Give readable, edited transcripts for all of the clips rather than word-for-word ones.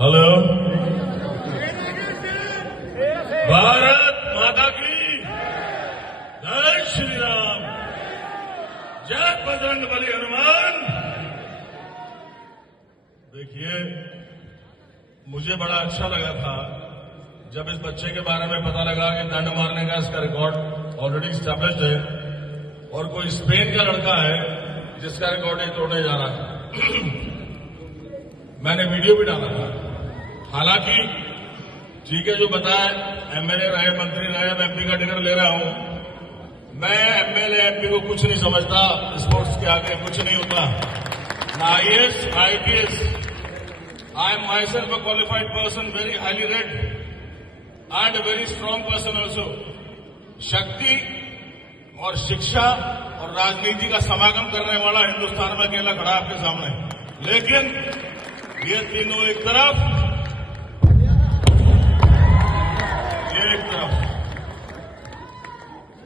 Hello, Bharat माता की जय श्री राम, जय बजरंग बली हनुमान। देखिए, मुझे बड़ा अच्छा लगा था जब इस बच्चे के बारे में पता लगा कि दंड मारने का इसका रिकॉर्ड ऑलरेडी स्टैब्लिश्ड है और कोई स्पेन का लड़का है जिसका रिकॉर्ड ये तोड़ने जा रहा था। मैंने वीडियो भी डाला था। हालांकि ठीक है, जो बताया एमएलए रहे, मंत्री रहे, अब एमपी का टिकट ले रहा हूं। मैं एमएलए एमपी को कुछ नहीं समझता, स्पोर्ट्स के आगे कुछ नहीं होता, ना IAS IPS. I am my self a qualified person, very highly red and a very strong person also. शक्ति और शिक्षा और राजनीति का समागम करने वाला हिंदुस्तान में अकेला खड़ा आपके सामने। लेकिन ये तीनों एक तरफ, ये एक तरफ।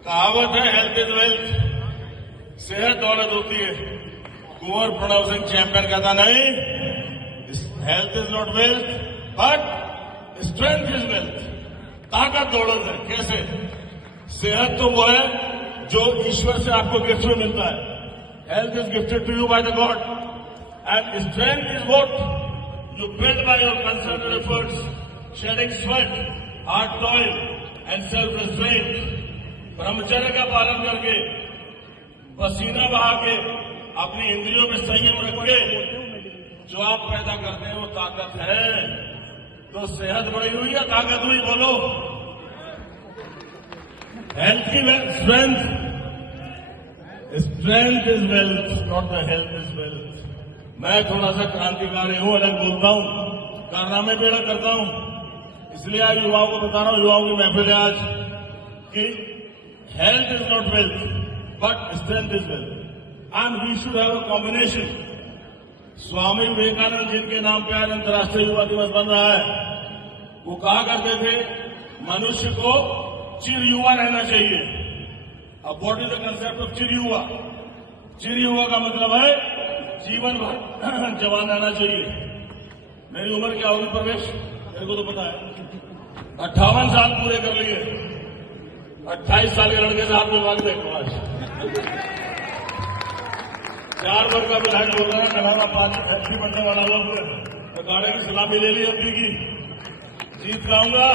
कहावत है हेल्थ इज वेल्थ, सेहत दौलत होती है। कुंवर प्रणव सिंह चैंपियन कहता नहीं, health is not wealth but strength is wealth. ताकत दौलत है। कैसे? सेहत तो वो है जो ईश्वर से आपको गिफ्ट में मिलता है। Health is gifted to you by the God and strength is what you build by your concerted efforts, shedding sweat, hard toil and self-restraint। ब्रह्मचर्य का पालन करके, पसीना बहा के, अपनी इंद्रियों में संयम रख के जो आप पैदा करते हैं वो ताकत है। तो सेहत बढ़ी हुई या ताकत हुई? बोलो। हेल्थ की strength, strength is wealth, not the health is wealth. मैं थोड़ा सा क्रांतिकारी हूं, अलग बोलता हूं, कारनामे पेड़ा करता हूं। इसलिए आज युवाओं को बता रहा हूं, युवाओं की महफिल है आज, कि health is not wealth but strength is wealth and we should have a combination. Swami Vivekananda जिनके नाम पे आज अंतर्राष्ट्रीय युवा दिवस बन रहा है, वो कहा करते थे मनुष्य को चिर युवा रहना चाहिए। अब what is the concept of चिर युवा? चिर युवा का मतलब है जीवन भर जवान रहना चाहिए। मेरी उम्र क्या होगी प्रवेश? मेरे को तो पता है 58 साल पूरे कर लिए। 28 साल के लड़के से हाथ मिलवा के देखो आज। 4 वर्ग का विधायक बोल रहा है, नगाड़ा 5 फैक्ट्री बनने वाला लोग गाड़े की सलामी ले ली अभी की। जीत गाऊंगा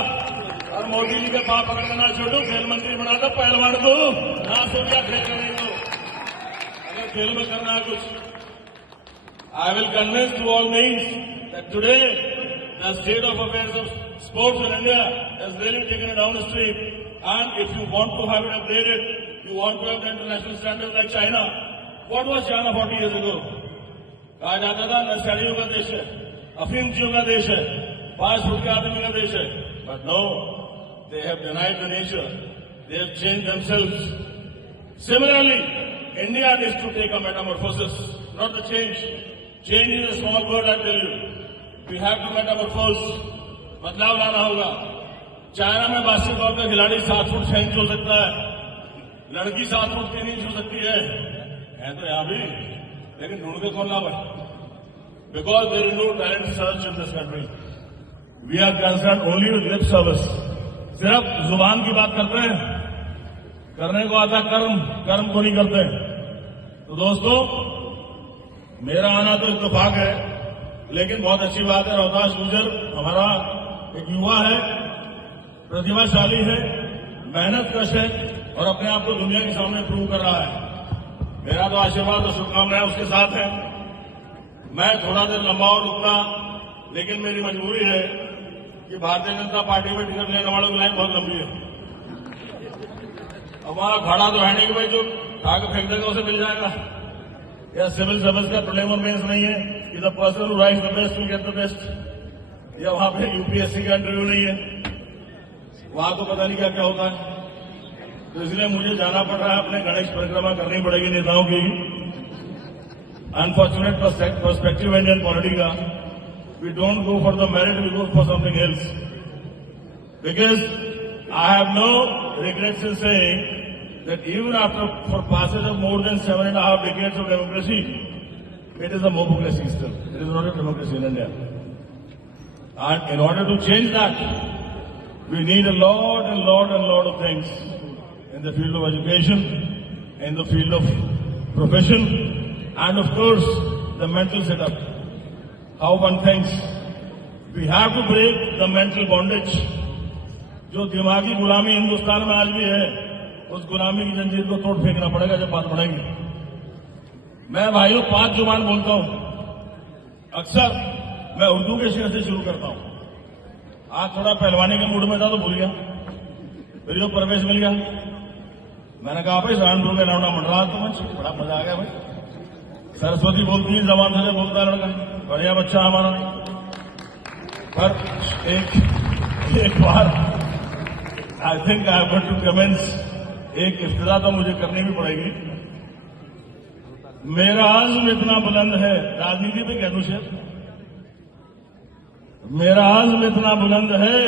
और मोदी जी के पाप पकड़ना ना छोड़ू, खेल मंत्री बना दो, पहलवान को ना सोचा खेल करने को। अगर खेल में करना है कुछ, I will convince to all means that today the state of affairs of sports in India has really taken a downstream, and if you want to have it updated, you want to have the international standards like China. What was China 40 years ago? कहा जाता था नशेड़ियों का देश है, अफीमचियों का देश है, fast food के आदमी का देश है। But no, they have denied the nature. They have changed themselves. Similarly, India needs to take a metamorphosis, not the change. Change is a small word, I tell you. We have to metamorphose. बदलाव लाना होगा। China में basketball का खिलाड़ी 7 foot 6 inch हो सकता है, लड़की 7 फुट 3 इंच हो सकती है तो यहां भी, लेकिन ढूंढ के कौन लाभ है? Because there is no talent search in this country. We are concern only with lip service. सिर्फ जुबान की बात करते हैं, करने को आता कर्म, कर्म को नहीं करते। तो दोस्तों, मेरा आना तो इत्तेफाक है, लेकिन बहुत अच्छी बात है। रोहतास गुजर हमारा एक युवा है, प्रतिभाशाली है, मेहनतकश है और अपने आप को दुनिया के सामने प्रूव कर रहा है। मेरा तो आशीर्वाद और शुभकामनाएं उसके साथ है। मैं थोड़ा देर लंबा और रुकता, लेकिन मेरी मजबूरी है कि भारतीय जनता पार्टी में टिकट लेने वालों की लाइन बहुत लंबी है। हमारा खड़ा तो है नहीं कि भाई जो आगे फेंक देगा उसे मिल जाएगा, या सिविल सर्विस का प्रीलिमिनरी मेंस नहीं है कि the person who rights the best will get the best, या वहां पे यूपीएससी का इंटरव्यू नहीं है, वहां तो पता नहीं क्या क्या होता है। तो इसलिए मुझे जाना पड़ रहा है, अपने गणेश परिक्रमा करनी पड़ेगी नेताओं की। अनफॉर्चुनेट पर्सपेक्टिव इंडियन पॉलिटी का, we don't go for the merit, we go for something else. Because I have no regrets in saying that even after for passage of more than 7.5 decades of democracy, it is a mobocracy still. It is not a democracy in India. And in order to change that, we need a lot of things in the field of education, in the field of profession, and of course, the mental setup. How one thinks. We have to break the mental bondage. जो दिमागी गुलामी हिंदुस्तान में आज भी है, उस गुलामी की जंजीर को तोड़ फेंकना पड़ेगा जब बात बढ़ेगी। मैं भाइयों 5 जुबान बोलता हूं। अक्सर मैं उर्दू के शेर से शुरू करता हूं। आज थोड़ा पहलवानी के मूड में था तो भूल गया, फिर जो प्रवेश मिल गया, मैंने कहा भाई सहारनपुर में लौटा मंडरा तो मैं बड़ा मजा आ गया भाई। सरस्वती बोलती है, जबान से बोलता है लड़का, बढ़िया बच्चा हमारा। पर एक बार I think I have got two comments, एक इफ्तिदा तो मुझे करनी भी पड़ेगी। मेरा आज़्म इतना बुलंद है, राजनीति पे कह दूं शेर, मेरा आज़्म इतना बुलंद है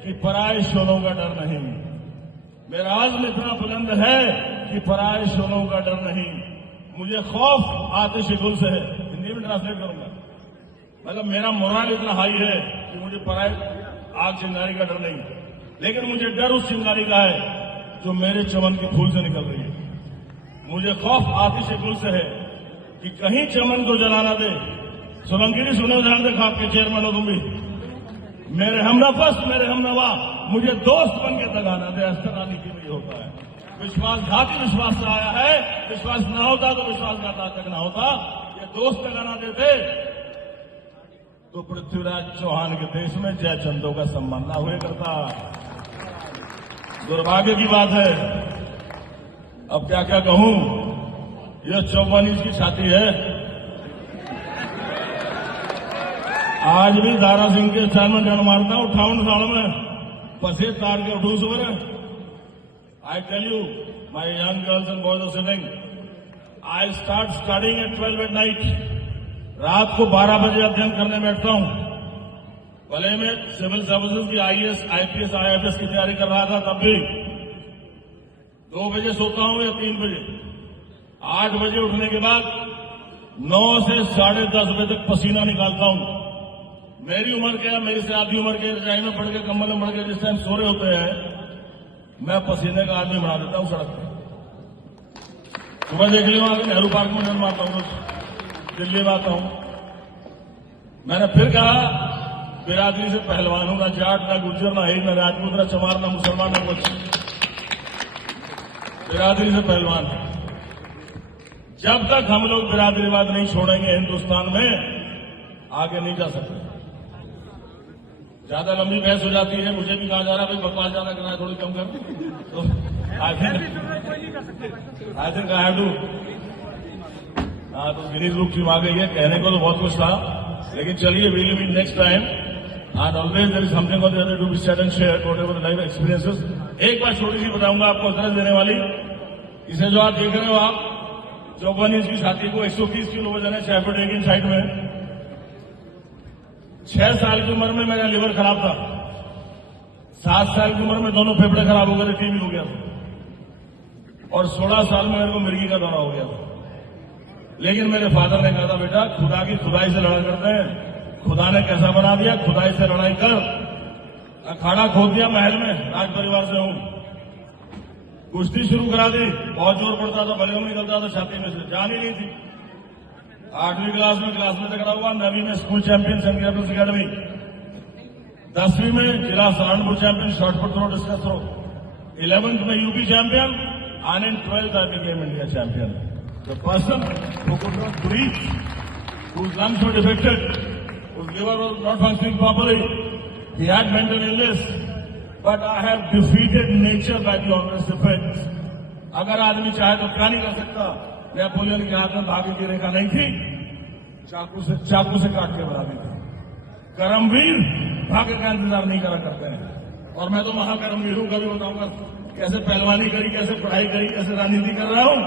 कि पराए शोरों का डर नहीं। मेरा आज़्म इतना बुलंद है कि पराए शोरों का डर नहीं। मुझे खौफ आतिश गुल से है, हिंदी में ट्रांसलेट करूंगा। मतलब मेरा मोराल इतना हाई है कि मुझे पराए आग चिंगारी का डर नहीं, लेकिन मुझे डर उस चिंगारी का है जो मेरे चमन के फूल से निकल रही है। मुझे खौफ आतिश गुल से है कि कहीं चमन को जलाना दे। सोलंकी सुने उदाहरण देखा, आपके चेयरमैन हो तुम भी, मेरे हमनफस मेरे हमनवा मुझे दोस्त बन के दगाना दे। अस्तर राजनीति में ये होता है। विश्वासघाती विश्वास से आया है, विश्वास न होता तो विश्वासघात तक न होता। ये दोस्त लगाना देते तो पृथ्वीराज चौहान के देश में जयचंदों का सम्मान न हुए करता। दुर्भाग्य की बात है, अब क्या क्या कहूं, यह 54 इंच की छाती है। आज भी दारा सिंह के स्थान में डर मारता हूं, 58 साल में पसे तार के उठू सुबह। I tell you, my young girls and boys are sitting, I start studying at 12 at night. रात को 12 बजे अध्ययन करने बैठता हूं। भले मैं सिविल सर्विसेज की आईएएस, आईपीएस, आईएफएस की तैयारी कर रहा था, तब भी 2 बजे सोता हूं या 3 बजे। 8 बजे उठने के बाद 9 से 10:30 बजे तक पसीना निकालता हूं। मेरी उम्र क्या, मेरी से आधी उम्र के रजाई में पड़ के, कम्बल में पड़ के जिस टाइम सो रहे होते हैं, मैं पसीने का आदमी बना देता हूं सड़क पर। सुबह देख लियो, आगे नेहरू पार्क में जन्म आता हूं, दिल्ली में आता हूं। मैंने फिर कहा, बिरादरी से पहलवान हूं, ना जाट, ना गुर्जर, ना हिंद, ना राजपूत, ना चमार, ना मुसलमान, ना कुछ। बिरादरी से पहलवान। जब तक हम लोग बिरादरीवाद नहीं छोड़ेंगे हिंदुस्तान में, आगे नहीं जा सकते। ज्यादा लंबी बहस हो जाती है, मुझे भी कहा जा रहा है भाई बकवास ज्यादा करना है, थोड़ी कम कर। तो I think I have to. हाँ, तो गिनीज बुक टीम आ गई है। कहने को तो बहुत कुछ था, लेकिन चलिए, will meet next time. And always there is something on the other to be said and share whatever the life experiences. एक बात छोटी सी बताऊंगा आपको, हौसला देने वाली। इसे जो आप देख रहे हो, आप 54 इंच की छाती को 130 किलो वजन है, 6 फुट 1 इंच हाइट में। 6 साल की उम्र में मेरा लिवर खराब था। 7 साल की उम्र में दोनों फेफड़े खराब हो गए थे, टीबी हो गया था। और 16 साल में मेरे को मिर्गी का दौरा हो गया था। लेकिन मेरे फादर ने कहा था, बेटा खुदा की खुदाई से लड़ा करते हैं। खुदा ने कैसा बना दिया, खुदाई से लड़ाई कर। अखाड़ा खोद दिया महल में, राज परिवार से हूं। कुश्ती शुरू करा दी, बहुत जोर पड़ता था, बलियों में निकलता था छाती में से, जान ही नहीं थी। 8वीं क्लास में टकरा हुआ, 9वीं में school champion Saint Gabriel's Academy, 10वीं में जिला Saharanpur champion shot put throw, discus throw, 11th में UP champion, and in 12th I became India champion. The person who could not breathe, whose lungs were defected, whose liver was not functioning properly, he had mental illness, but I have defeated nature by the honest effects. अगर आदमी चाहे तो क्या नहीं कर सकता। Napoleon के हाथ में भाग्य की रेखा नहीं थी, चाकू से काट के बना दी थी। कर्मवीर भाग्य का इंतजार नहीं करा करते हैं। और मैं तो महाकर्मवीर हूं, कभी बताऊंगा कैसे पहलवानी करी, कैसे पढ़ाई करी, कैसे राजनीति कर रहा हूं।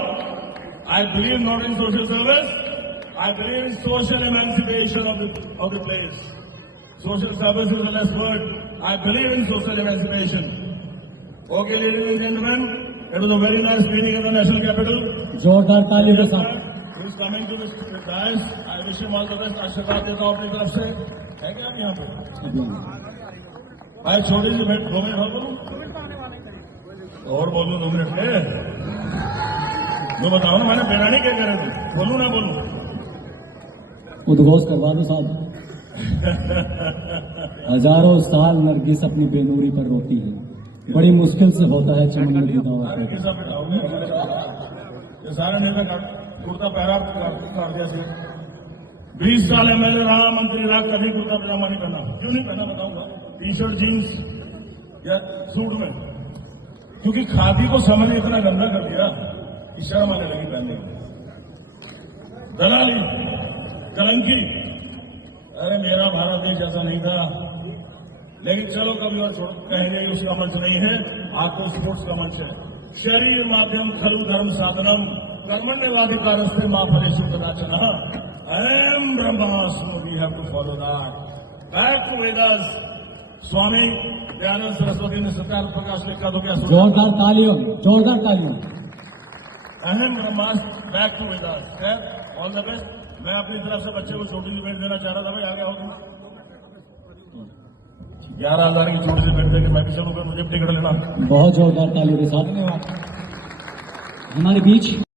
I believe not in social service, I believe in social emancipation of the place. Social service is the less word, I believe in social emancipation. Okay ladies and gentleman, it was a very nice meeting in the national capital. जोरदार तालियों के साथ He's coming to this dais. I wish him all the best. आशीर्वाद देता हूँ अपनी तरफ से। है क्या आप यहाँ पे? भाई छोटी सी भेंट 2 मिनट हो बोलूं? और बोलूं 2 मिनट में? मैं बताओ ना, मैंने बेरानी क्या करे थे? बोलूं ना बोलूं? उद्घोष करवा दो साहब। हजारों साल नरगिस अपनी बेनूरी पर रोती है, बड़ी मुश्किल से होता है चमन में जुदा। अरे किसा बिठाओगे? ये सारे मेरे कुर्ता पहरा काट दिया से 20 साल एमएलए रहा, मंत्री रहा, कभी कुर्ता पजामा नहीं पहना। क्यों नहीं पहना बताऊंगा? टी शर्ट जीन्स या सूट में, क्योंकि खादी को समझ इतना गंदा कर दिया कि शर्म आने लगी पहनने। दलाली, कलंकी। अरे मेरा भारत देश ऐसा नहीं था, लेकिन चलो कभी और छोड़ कहेंगे कि उसका मंच नहीं है। आपको स्पोर्ट्स का मंच है। शरीर माध्यम खलु धर्म साधनम कर्मण्यवाधिकारस्ते मां फलेषु कदाचन। अहम ब्रह्मास्मि, we have to follow that. Back to Vedas. Swami Dayanand Saraswati ने सत्याग्रह प्रकाश लिखा तो क्या? जोरदार तालियों, जोरदार तालियों। अहम ब्रह्मास्मि, बैक टू वेदास। खैर, ऑल द बेस्ट। मैं अपनी तरफ से बच्चे को छोटी सी भेंट देना चाह रहा था। भाई आ गया हो तुम? 11,000 की छोटी सी भेंट देके मैं भी चलूँ, फिर मुझे टिकट लेना। बहुत जोरदार तालियों के साथ हमारे बीच